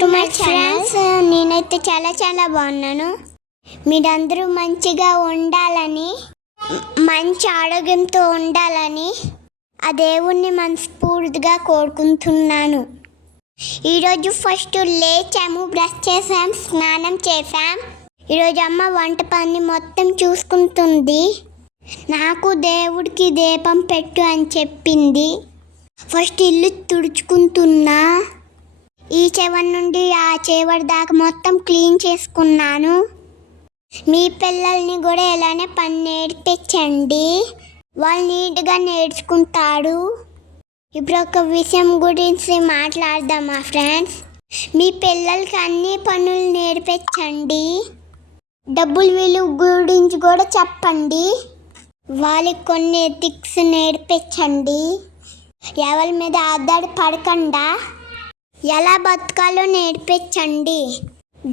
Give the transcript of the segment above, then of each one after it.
To my friends. నేనైతే చాలా చాలా బాగున్నాను. మీరందరూ మంచిగా ఉండాలని, మంచి ఆరోగ్యంతో ఉండాలని ఆ దేవుణ్ణి మనస్ఫూర్తిగా కోరుకుంటున్నాను. ఈరోజు ఫస్ట్ లేచాము, బ్రష్ చేసాం, స్నానం చేసాం. ఈరోజు అమ్మ వంట పని మొత్తం చూసుకుంటుంది. నాకు దేవుడికి దీపం పెట్టు అని చెప్పింది. ఫస్ట్ ఇల్లు తుడుచుకుంటున్నా. ఈ చివరి నుండి ఆ చివరి దాకా మొత్తం క్లీన్ చేసుకున్నాను. మీ పిల్లల్ని కూడా ఇలానే పని నేర్పించండి, వాళ్ళు నీట్గా నేర్చుకుంటారు. ఇప్పుడు ఒక విషయం గురించి మాట్లాడదామా ఫ్రెండ్స్? మీ పిల్లలకి అన్ని పనులు నేర్పించండి, డబ్బుల విలువ గురించి కూడా చెప్పండి, వాళ్ళకి కొన్ని ఎథిక్స్ నేర్పించండి. ఎవరి మీద ఆధారపడకుండా ఎలా బతకాలో నేర్పించండి.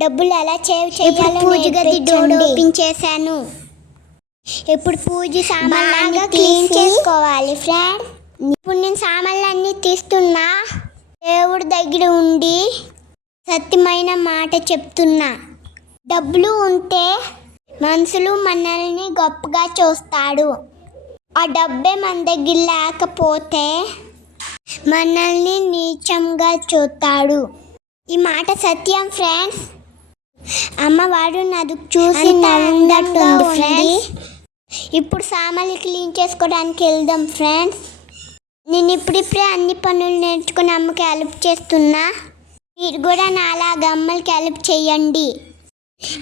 డబ్బులు ఎలా సేవ్ చేయాలో పూజ గది డోర్ ఓపెన్ చేశాను. ఇప్పుడు పూజ సామాన్లు క్లీన్ చేసుకోవాలి ఫ్రెండ్. ఇప్పుడు నేను సామాన్లన్నీ తీస్తున్నా. దేవుడి దగ్గర ఉండి సత్యమైన మాట చెప్తున్నా. డబ్బులు ఉంటే మనుషులు మనల్ని గొప్పగా చూస్తాడు. ఆ డబ్బే మన దగ్గర లేకపోతే మనల్ని నీచంగా చూస్తాడు. ఈ మాట సత్యం ఫ్రెండ్స్. అమ్మవారు నాకు చూసి నవ్వుతుంది ఫ్రెండ్స్. ఇప్పుడు సామాన్లు క్లీన్ చేసుకోవడానికి వెళ్దాం ఫ్రెండ్స్. నేను ఇప్పుడిప్పుడే అన్ని పనులు నేర్చుకుని అమ్మకి హెల్ప్ చేస్తున్నా. మీరు కూడా నాలాగా అమ్మకి హెల్ప్ చేయండి.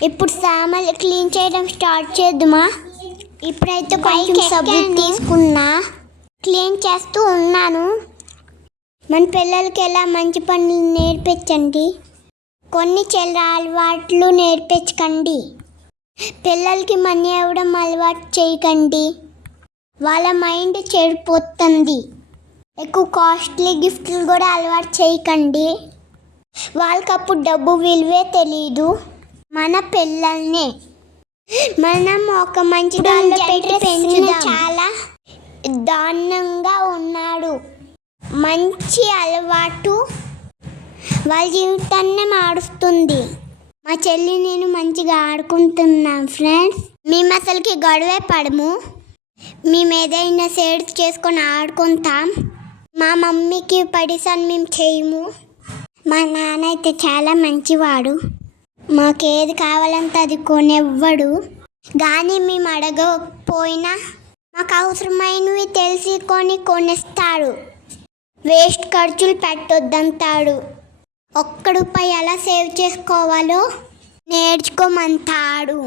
ఇప్పుడు సామాన్లు క్లీన్ చేయడం స్టార్ట్ చేద్దామా? ఇప్పుడైతే కొంచెం సబ్బు తీసుకున్నా, క్లీన్ చేస్తూ ఉన్నాను. మన పిల్లలకి ఎలా మంచి పనులు నేర్పించండి, కొన్ని చెల్ల అలవాట్లు నేర్పించకండి. పిల్లలకి మనీ ఇవ్వడం అలవాటు చేయకండి, వాళ్ళ మైండ్ చెడిపోతుంది. ఎక్కువ కాస్ట్లీ గిఫ్ట్లు కూడా అలవాటు చేయకండి, వాళ్ళకి అప్పుడు డబ్బు విలువే తెలీదు. మన పిల్లల్ని మనం ఒక మంచి దానిలో పెట్టి పెంచుదాం. చాలా దారుణంగా ఉన్నాడు. మంచి అలవాటు వాళ్ళ జీవితాన్ని మారుస్తుంది. మా చెల్లి నేను మంచిగా ఆడుకుంటున్నాం ఫ్రెండ్స్. మేము అసలుకి గొడవే పడము. మేము ఏదైనా షేర్ చేసుకొని ఆడుకుంటాం. మా మమ్మీకి పడిసాను మేము చేయము. మా నాన్న అయితే చాలా మంచివాడు. మాకేది కావాలంటే అది కొనివ్వడు. కానీ మేము అడగకపోయినా మాకు అవసరమైనవి తెలిసి కొనిస్తాడు. వేస్ట్ ఖర్చులు పెట్టొద్దంటాడు. ఒక్క రూపాయి ఎలా సేవ్ చేసుకోవాలో నేర్చుకోమంటాడు.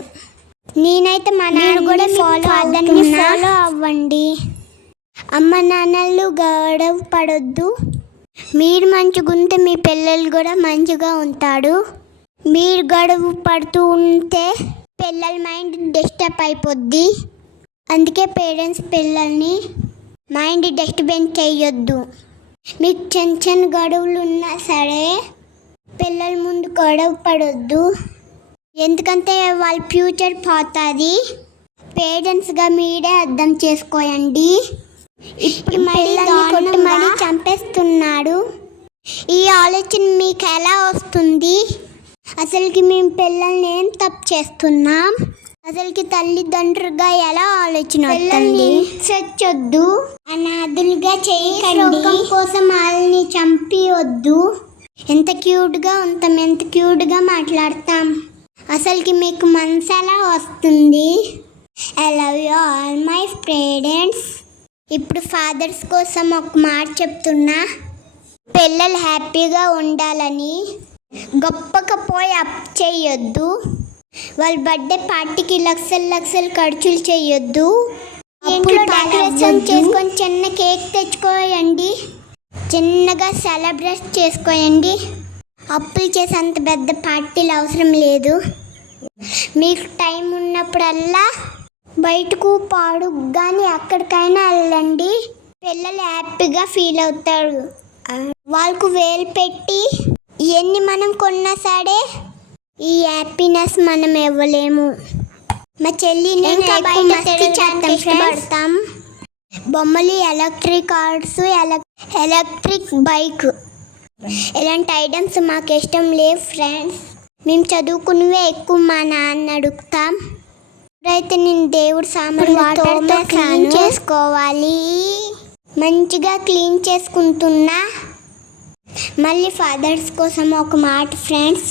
నేనైతే మా నాన్న కూడా ఫాలో అవ్వండి. అమ్మ నాన్నలు గొడవ పడొద్దు. మీరు మంచిగా ఉంటే మీ పిల్లలు కూడా మంచిగా ఉంటాడు. మీరు గొడవ పడుతూ ఉంటే పిల్లల మైండ్ డిస్టర్బ్ అయిపోద్ది. అందుకే పేరెంట్స్ పిల్లల్ని మైండ్ డిస్టర్బెన్స్ చేయొద్దు. మీకు చిన్న చిన్న గొడవలు ఉన్నా సరే పిల్లల ముందు గొడవ పడొద్దు. ఎందుకంటే వాళ్ళ ఫ్యూచర్ పోతుంది. పేరెంట్స్గా మీరే అర్థం చేసుకోండి. ఇప్పుడు కొట్టి మరీ చంపేస్తున్నాడు. ఈ ఆలోచన మీకు ఎలా వస్తుంది? అసలుకి మేము పిల్లల్ని ఏం తప్పు చేస్తున్నాం? అసలుకి తల్లిదండ్రులుగా ఎలా ఆలోచన వస్తుంది? చొద్దు, అనాథులుగా చేయకండి. కోసం వాళ్ళని చంపివద్దు. ఎంత క్యూట్గా ఉంటాం, ఎంత క్యూట్గా మాట్లాడతాం. అసలుకి మీకు మనసు ఎలా వస్తుంది? I love you all my parents. ఇప్పుడు ఫాదర్స్ కోసం ఒక మాట చెప్తున్నా. పిల్లలు హ్యాపీగా ఉండాలని గొప్పగా పోయి అప్ చేయొద్దు. వాళ్ళ బర్త్డే పార్టీకి లక్షలు ఖర్చులు చేయొద్దు. ఇంట్లో డెకరేషన్ చేసుకొని చిన్న కేక్ తెచ్చుకోయండి, చిన్నగా సెలబ్రేట్ చేసుకోండి. అప్పులు చేసే అంత పెద్ద పార్టీలు అవసరం లేదు. మీకు టైం ఉన్నప్పుడల్లా బయటకు పాడు కానీ ఎక్కడికైనా వెళ్ళండి. పిల్లలు హ్యాపీగా ఫీల్ అవుతారు. వాళ్ళకు వేలు పెట్టి ఎన్ని మనం కొన్నా సరే ఈ హ్యాపీనెస్ మనం ఇవ్వలేము. మా చెల్లి నేను ఇష్టపడతాం. బొమ్మలు, ఎలక్ట్రిక్ కార్స్, ఎలక్ట్రిక్ బైక్ ఇలాంటి ఐటమ్స్ మాకు ఇష్టం లేవు ఫ్రెండ్స్. మేము చదువుకునేవే ఎక్కువ మా నాన్న అడుగుతాం. ఇప్పుడైతే నేను దేవుడు సామాన్లు వాటర్తో క్లీన్ చేసుకోవాలి. మంచిగా క్లీన్ చేసుకుంటున్నా. మళ్ళీ ఫాదర్స్ కోసం ఒక మాట ఫ్రెండ్స్,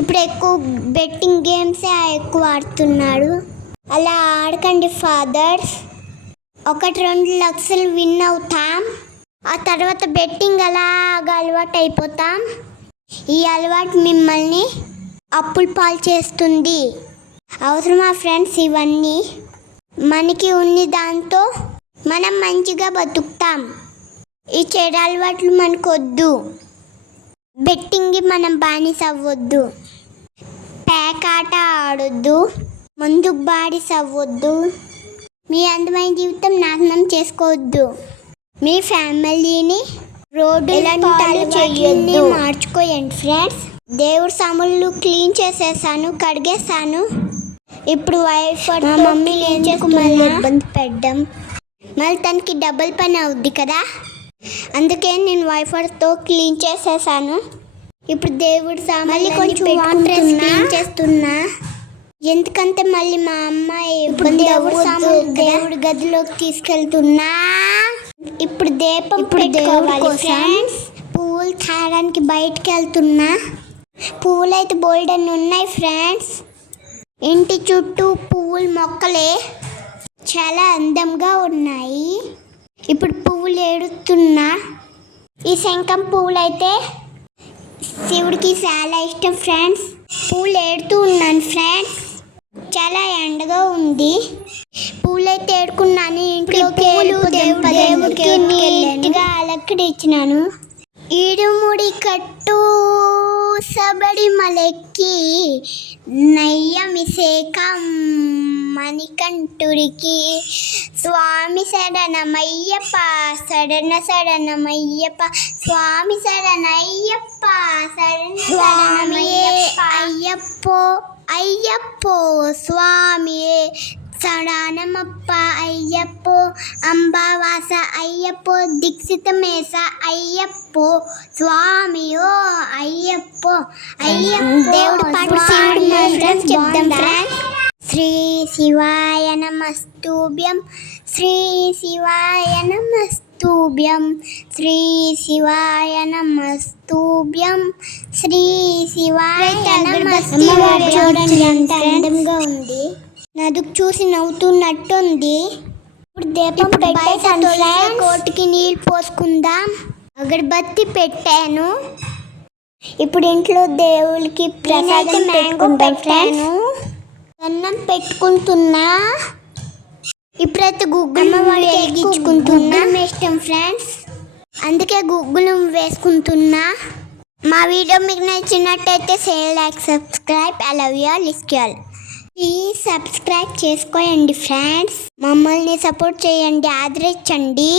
ఇప్పుడు ఎక్కువ బెట్టింగ్ గేమ్సే ఎక్కువ ఆడుతున్నాడు. అలా ఆడకండి ఫాదర్స్. 1-2 లక్షలు విన్ అవుతాం, ఆ తర్వాత బెట్టింగ్ అలాగా అలవాటు అయిపోతాం. ఈ అలవాటు మిమ్మల్ని అప్పుల పాలు చేస్తుంది. అవసరమా ఫ్రెండ్స్ ఇవన్నీ? మనకి ఉన్న దాంతో మనం మంచిగా బతుకుతాం. ఈ చెడు అలవాట్లు మనకొద్దు. బెట్టింగ్కి మనం బానిస అవ్వద్దు. పేకాట ఆడొద్దు. మందుకు బానిస అవ్వద్దు. మీ అందమైన జీవితం నాశనం చేసుకోవద్దు. మీ ఫ్యామిలీని రోడ్డు చేయొద్దు. మార్చుకోయండి ఫ్రెండ్స్. దేవుడు సామాన్లు క్లీన్ చేసేసాను, కడిగేసాను. ఇప్పుడు వైఫర్ మా మమ్మీ ఎందుకు మళ్ళీ ఇబ్బంది పెట్టడం? మళ్ళీ తనకి డబుల్ పని అవుద్ది కదా, అందుకే నేను వైఫర్తో క్లీన్ చేసేసాను. ఇప్పుడు దేవుడు సామాన్లు కొంచెం వాటర్ క్లీన్ చేస్తున్నా. ఎందుకంటే మళ్ళీ మా అమ్మాయి దేవుడి గదిలోకి తీసుకెళ్తున్నా. ఇప్పుడు దీపం పెట్టుకోవాలి ఫ్రెండ్స్. పువ్వులు తాగడానికి బయటకు వెళ్తున్నా. పువ్వులు అయితే బోల్డెన్ ఉన్నాయి ఫ్రెండ్స్. ఇంటి చుట్టూ పువ్వుల మొక్కలే చాలా అందంగా ఉన్నాయి. ఇప్పుడు పువ్వులు ఏడుతున్నా. ఈ శంఖం పువ్వులు అయితే శివుడికి చాలా ఇష్టం ఫ్రెండ్స్. పువ్వులు ఏడుతూ ఉన్నాను ఫ్రెండ్స్. చాలా ఎండగా ఉంది. పువ్వులు అయితే ఏడుకున్నాను. ఇంట్లోకి దేవుడికి నీట్గా అలక్కడిచ్చినాను. ఇడుముడి కట్టు శబరిమలెక్కి నయ్యమిసేకం మణికంఠుడికి స్వామి శరణమయ్యప్ప శరణమయ్యప్ప స్వామి శరణయ్యప్ప అయ్యప్పో అయ్యప్పో స్వామియే శరణమప్ప అయ్యప్పో అంబావాస అయ్యప్పో దీక్షితమేస అయ్యప్పో స్వామియో అయ్యప్పో దేవుడి పాట చెప్దాం ఫ్రెండ్స్. శ్రీ శివాయ నమస్తుభ్యం శ్రీ శివాయ నమస్తుభ్యం శ్రీ శివాయ నమస్తుభ్యం శ్రీ శివాయ నమస్తుభ్యం. చూడండి ఎంత అందంగా ఉంది. నదుకు చూసి నవ్వుతున్నట్టుంది. ఇప్పుడు దీపం పెట్టేసాను. కోటికి నీళ్ళు పోసుకుందాం. అగరబత్తి పెట్టాను. ఇప్పుడు ఇంట్లో దేవుడికి ప్రసాదం పెట్టుకుంటాను. అన్నం పెట్టుకుంటున్నా. ఇప్పుడైతే గుగ్గులు వెలిగించుకుంటున్నా. ఇష్టం ఫ్రెండ్స్, అందుకే గుగ్గులు వేసుకుంటున్నా. మా వీడియో మీకు నచ్చినట్టయితే share, like, subscribe. I love you all. Please subscribe చేసుకోండి ఫ్రెండ్స్. మమ్మల్ని సపోర్ట్ చేయండి, ఆదరించండి.